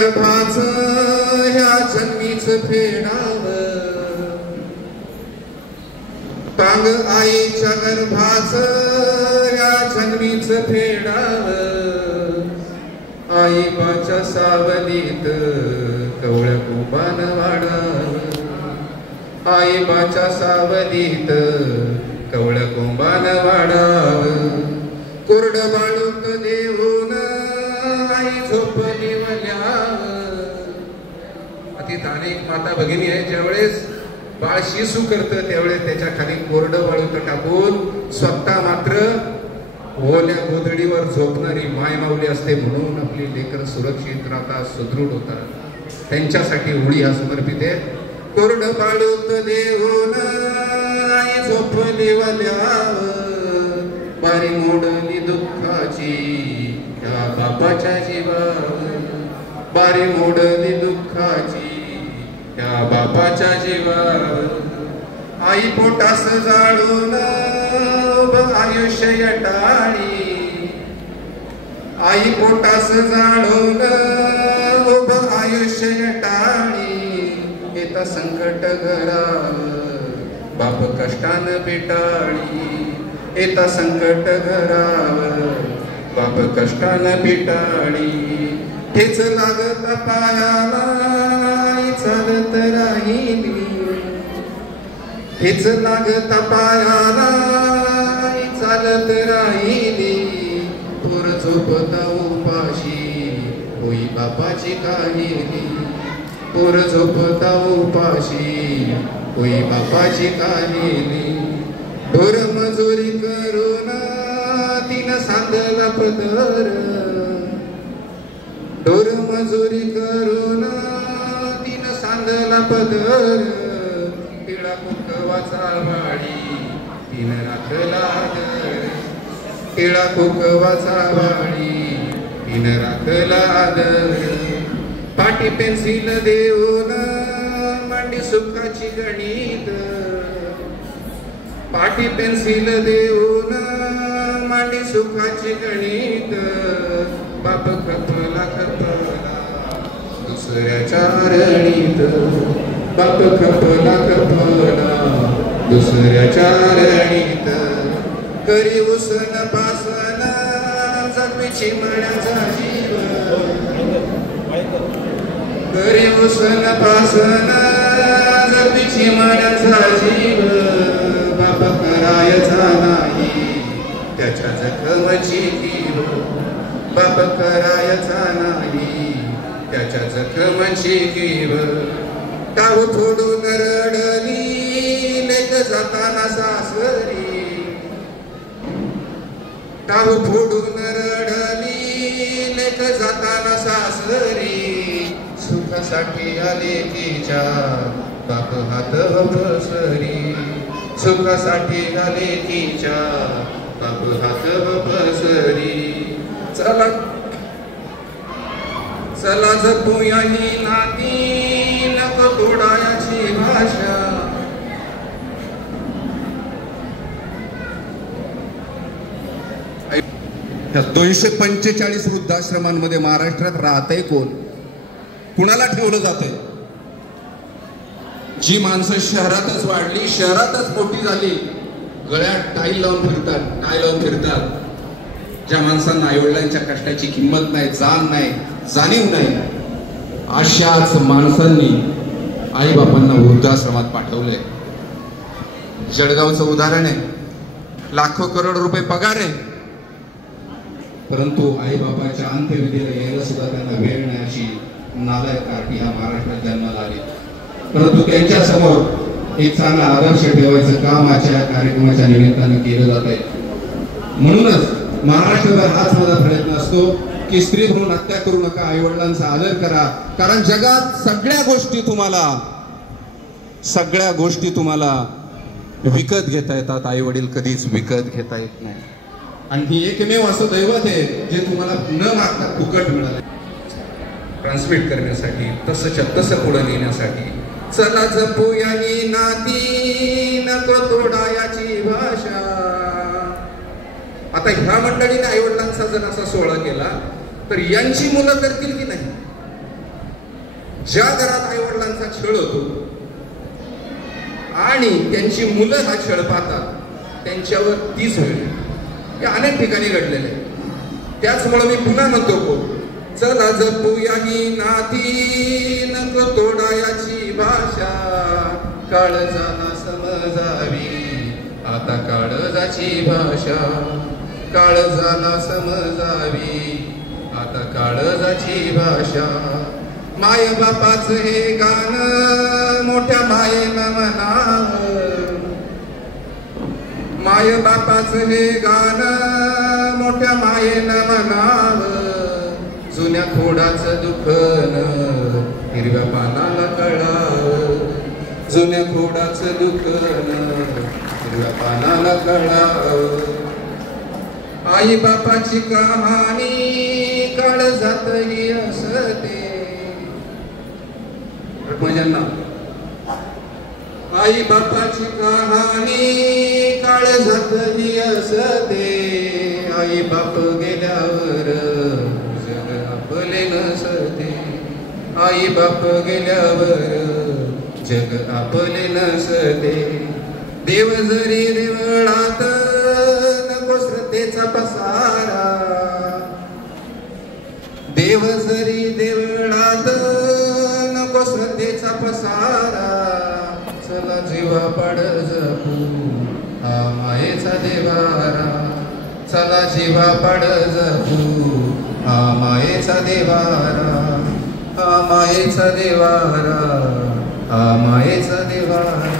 गर्भाच ह्या जन्मीच फेडाव, पांग आईच्या गर्भाच ह्या जन्मीच फेडाव, आई बाच्या सावलीत कवळ कुंभान वाढाव, आई बाच्या सावलीत कवळ कुंभान वाढाव, कोरड बाळूक देऊन आई झोपली वल्याव. अतित अनेक माता भगिनी आहे, ज्यावेळेस बाळ शिसू करतं त्यावेळेस त्याच्या खाली कोरडं वाळूत टाकून स्वतः मात्र ओल्या गोधडीवर झोपणारी माय माऊली असते, म्हणून आपली लेकर सुरक्षित राहतात, सुदृढ होतात. त्यांच्यासाठी होळी हा समर्पित आहे. कोरड बाळूत देऊन आई झोपली वल्याव, बारी मोडली दुःखाची त्या बापाच्या जीवावर, बारी मोडली दुःखाची त्या बापाच्या जीवावर. आई पोटास जाळून आयुष्य टाळी, आई पोटास जाळून उभ आयुष्य टाळी, येता संकट घरावर बाप कष्टान पिटाळी, येता संकट घरावर बाप कष्टान पिटाळी. ठेच लागत पायाला आई चालत राहिली, ठेच लागत पायाला आई चालत राहिली, पोर झोपता उपाशी होई बापाची काहिली, पोर झोपता उपाशी होई बापाची काहिली. ढोर मजुरी करून तिनं सांगला पदर, ढोर मजुरी करून तिनं सांगला पदर, तिळा कुकवाचा वाडी तिनं राखला आदर, तिळा कुकवाचा वाडी तिनं राखला आदर. पाटी पेन्सिल देऊन मांडी सुखाची गणित, पाटी पेन्सिल देऊन मांडी सुखाची गणित, बाप खपला खपला दुसऱ्याच्या रणीत, बाप खपला खपला दुसऱ्याच्या रणीत. करी उसन पासन जगवीची मण्याचा जीव, करी उसन पासन जगवीची मण्याचा जीव, बाप करायचा नाही त्याच्या जखमची कीव, बाप करायचा नाही त्याच्या जखमची कीव. टाऊ फोडून रडली लेक जाताना सासरी, टाऊ फोडून रडली लेक जाताना सासरी, सुखासाठी आले तिच्या बाप हात पसरी, सुखासाठी आले तिच्या बाप हात पसरी. चला चला जपूया ही नाती नको तोडायाची भाषा, त्या 245 वृद्धाश्रमांमध्ये महाराष्ट्रात राहतंय कोण, कुणाला ठेवलं जातंय? जी माणसं शहरातच वाढली, शहरातच मोठी झाली, गळ्यात टाई लावून फिरतात, टाय लावून फिरतात. ज्या माणसांना आईवडिलांच्या कष्टाची किंमत नाही, जाण नाही, जाणीव नाही, अशाच माणसांनी आई बापांना वृद्धाश्रमात पाठवलंय. जळगावचं उदाहरण आहे. लाखो करोड रुपये पगार आहे, परंतु आई बापाच्या अंत्यविधीला यायला सुद्धा त्यांना वेळ नाही, अशी नालायक कार्टी ह्या महाराष्ट्रात जन्माला आली. परंतु त्यांच्या समोर एक चांगला आदर्श ठेवायचं काम आजच्या कार्यक्रमाच्या निमित्तानं केलं जात आहे. म्हणूनच महाराष्ट्रभर हाच माझा प्रयत्न असतो की स्त्री भ्रूण हत्या करू नका, आई वडिलांचा आदर करा. कारण जगात सगळ्या गोष्टी तुम्हाला विकत घेता येतात, आई वडील कधीच विकत घेता येत नाही. आणि ही एकमेव असं दैवत आहे जे तुम्हाला न मागता फुकट मिळालं. ट्रान्समिट करण्यासाठी, तसंच्या तसं पुढे नेण्यासाठी. चला जपूया ही नाती नको तोडायाची भाषा. आता ह्या मंडळीने आई वडिलांचा जर असा सोहळा केला तर यांची मुलं करतील की नाही? ज्या घरात आई वडिलांचा छळ होतो आणि त्यांची मुलं हा छळ पाहतात त्यांच्यावर तीच वेळ हे अनेक ठिकाणी घडलेले आहे. त्याचमुळे मी पुन्हा म्हणतो चला जपूया ही नाती नको तोडायाची भाषा काळजाला समजावी आता काळजाची भाषा काळजाला समजावी आता काळजाची भाषा. माय बापाचं हे गाणं मोठ्या मायेनं म्हणावं माय बापाचं हे गाणं मोठ्या मायेनं म्हणावं जुन्या खोडाचं दुखन हिरव्या पानाला कळावं जुन्या खोडाचं दुखन हिरव्या पानाला कळावं. आई बापाची कहाणी काळजातही असते आई बापाची कहाणी काळजातही असते आई बाप गेल्यावर जग आपले नसते आई बाप गेल्यावर जग आपले नसते. देव जरी देवळात नको श्रद्धेचा पसारा देव जरी देवळात नको श्रद्धेचा पसारा चला जीवा पाड जपू हा मायेचा देवारा चला जीवा पाड जपू हा मायेचा देवारा हा मायेचा देवारा हा मायेचा देवारा.